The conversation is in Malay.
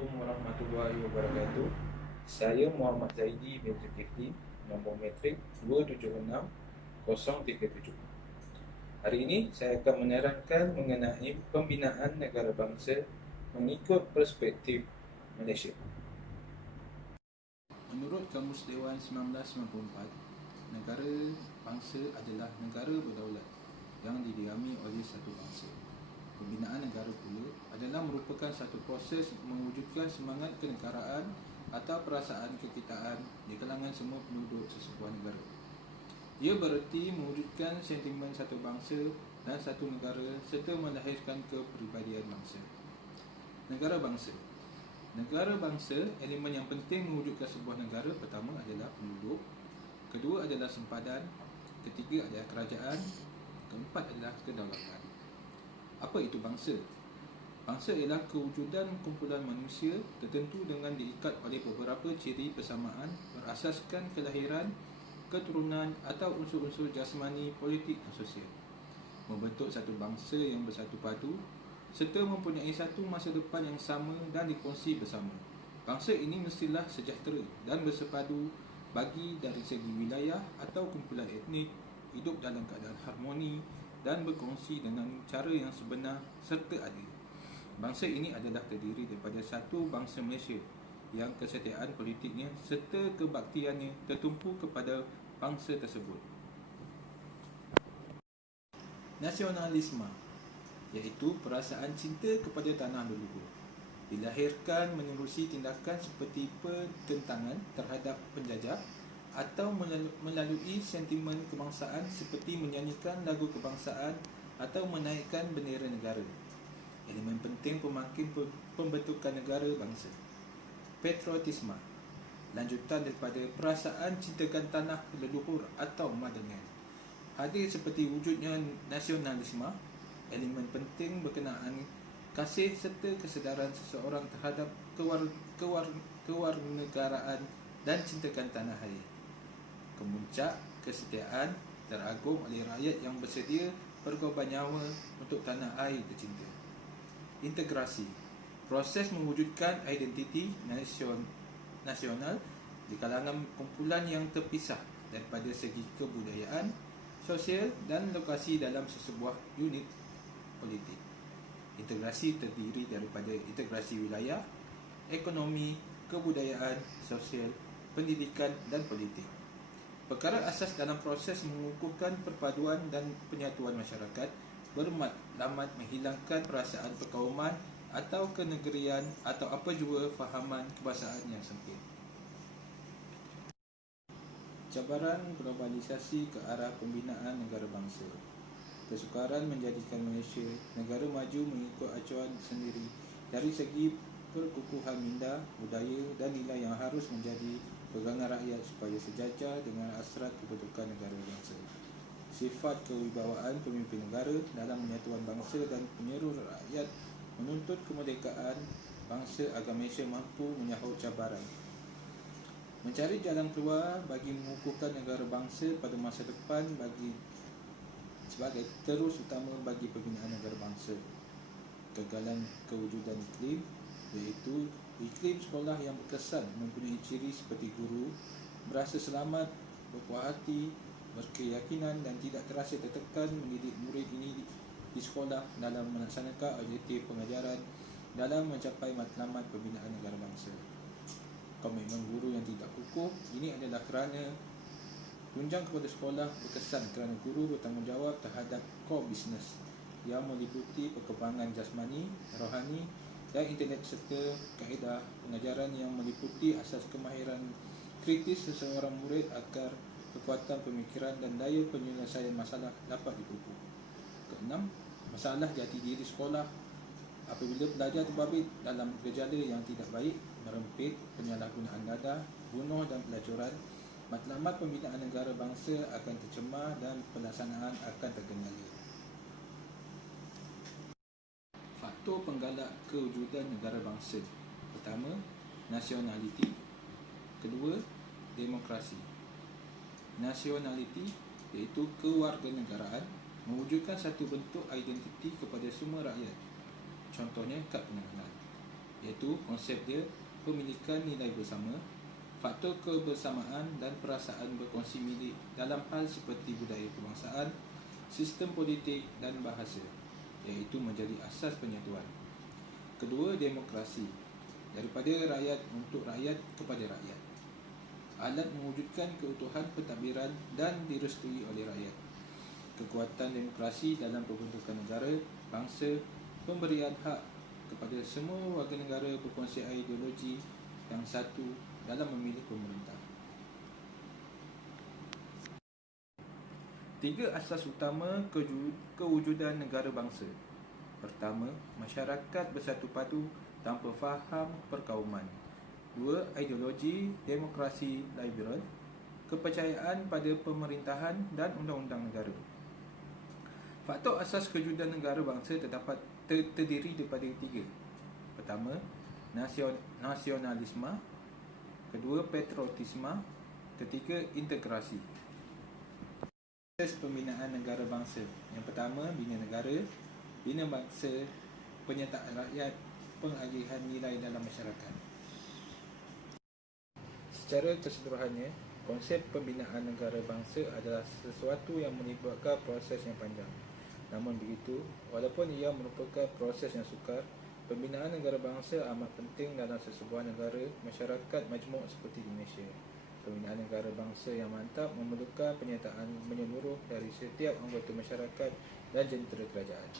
Assalamualaikum warahmatullahi wabarakatuh. Saya Muhammad Zaidi bin Zulkifli, nombor metrik 276-037. Hari ini saya akan menerangkan mengenai pembinaan negara bangsa mengikut perspektif Malaysia. Menurut Kamus Dewan 1994, negara bangsa adalah negara berdaulat yang didiami oleh satu bangsa. Pembinaan negara pula adalah merupakan satu proses mewujudkan semangat kenegaraan atau perasaan kekitaan di kalangan semua penduduk sesebuah negara. Ia bererti mewujudkan sentimen satu bangsa dan satu negara serta melahirkan kepribadian bangsa. Negara bangsa. Negara bangsa, elemen yang penting mewujudkan sebuah negara pertama adalah penduduk, kedua adalah sempadan, ketiga adalah kerajaan, keempat adalah kedaulatan. Apa itu bangsa? Bangsa ialah kewujudan kumpulan manusia tertentu dengan diikat oleh beberapa ciri persamaan berasaskan kelahiran, keturunan atau unsur-unsur jasmani, politik dan sosial. Membentuk satu bangsa yang bersatu padu serta mempunyai satu masa depan yang sama dan dikongsi bersama. Bangsa ini mestilah sejahtera dan bersepadu bagi dari segi wilayah atau kumpulan etnik, hidup dalam keadaan harmoni dan berkongsi dengan cara yang sebenar serta adil. Bangsa ini adalah terdiri daripada satu bangsa Malaysia yang kesetiaan politiknya serta kebaktiannya tertumpu kepada bangsa tersebut. Nasionalisme, iaitu perasaan cinta kepada tanah leluhur, dilahirkan menerusi tindakan seperti pertentangan terhadap penjajah atau melalui sentimen kebangsaan seperti menyanyikan lagu kebangsaan atau menaikkan bendera negara. Elemen penting pemangkin pembentukan negara bangsa. Patriotisme, lanjutan daripada perasaan cintakan tanah leluhur atau motherland. Hadir seperti wujudnya nasionalisme, elemen penting berkenaan kasih serta kesedaran seseorang terhadap kewarganegaraan dan cintakan tanah air. Kemuncak kesetiaan teragung oleh rakyat yang bersedia berkorban nyawa untuk tanah air tercinta. Integrasi, proses mewujudkan identiti nasional di kalangan kumpulan yang terpisah daripada segi kebudayaan, sosial dan lokasi dalam sesebuah unit politik. Integrasi terdiri daripada integrasi wilayah, ekonomi, kebudayaan, sosial, pendidikan dan politik. Perkara asas dalam proses mengukuhkan perpaduan dan penyatuan masyarakat bermatlamat menghilangkan perasaan perkauman atau kenegerian atau apa jua fahaman kebangsaan yang sempit. Cabaran globalisasi ke arah pembinaan negara bangsa. Kesukaran menjadikan Malaysia negara maju mengikut acuan sendiri dari segi perkukuhan minda, budaya dan nilai yang harus menjadi pegangan rakyat supaya sejajar dengan hasrat kebentukan negara bangsa. Sifat kewibawaan pemimpin negara dalam menyatuan bangsa dan penyeru rakyat menuntut kemerdekaan bangsa agar Malaysia mampu menyahut cabaran. Mencari jalan keluar bagi mengukuhkan negara bangsa pada masa depan sebagai terus utama bagi pembinaan negara bangsa. Kegagalan kewujudan iklim, iaitu iklim sekolah yang berkesan mempunyai ciri seperti guru berasa selamat, berpuas hati, berkeyakinan dan tidak terasa tertekan mendidik murid ini di sekolah dalam melaksanakan objektif pengajaran dalam mencapai matlamat pembinaan negara bangsa. Komitmen guru yang tidak kukuh ini adalah kerana tunjang kepada sekolah berkesan kerana guru bertanggungjawab terhadap core business yang meliputi perkembangan jasmani, rohani dan intelek serta kaedah pengajaran yang meliputi asas kemahiran kritis seseorang murid agar kekuatan pemikiran dan daya penyelesaian masalah dapat dipupuk. Keenam, masalah jati diri sekolah. Apabila pelajar terbabit dalam gejala yang tidak baik, merempit, penyalahgunaan dadah, bunuh dan pelacuran, matlamat pembinaan negara bangsa akan tercemar dan pelaksanaan akan tergendala. Faktor penggalak kewujudan negara bangsa. Pertama, nasionaliti. Kedua, demokrasi. Nasionaliti iaitu kewarganegaraan mewujudkan satu bentuk identiti kepada semua rakyat. Contohnya kad pengenalan, iaitu iaitu konsep dia pemilikan nilai bersama, faktor kebersamaan dan perasaan berkongsi milik dalam hal seperti budaya kebangsaan, sistem politik dan bahasa, iaitu menjadi asas penyatuan. Kedua, demokrasi, daripada rakyat untuk rakyat kepada rakyat. Alat mewujudkan keutuhan pentadbiran dan direstui oleh rakyat. Kekuatan demokrasi dalam pembentukan negara, bangsa, pemberian hak kepada semua warga negara berkongsi ideologi yang satu dalam memilih pemerintah. 3 asas utama kewujudan negara bangsa. Pertama, masyarakat bersatu padu tanpa faham perkauman. 2. Ideologi demokrasi liberal, kepercayaan pada pemerintahan dan undang-undang negara. Faktor asas kewujudan negara bangsa terdiri daripada 3. Pertama, nasionalisme. Kedua, patriotisme. Ketiga, integrasi. Proses pembinaan negara bangsa. Yang pertama, bina negara, bina bangsa, penyertaan rakyat, pengagihan nilai dalam masyarakat. Secara keseluruhannya, konsep pembinaan negara bangsa adalah sesuatu yang melibatkan proses yang panjang. Namun begitu, walaupun ia merupakan proses yang sukar, pembinaan negara bangsa amat penting dalam sesebuah negara masyarakat majmuk seperti Indonesia. Pembinaan negara bangsa yang mantap memerlukan penyertaan menyeluruh dari setiap anggota masyarakat dan jentera kerajaan.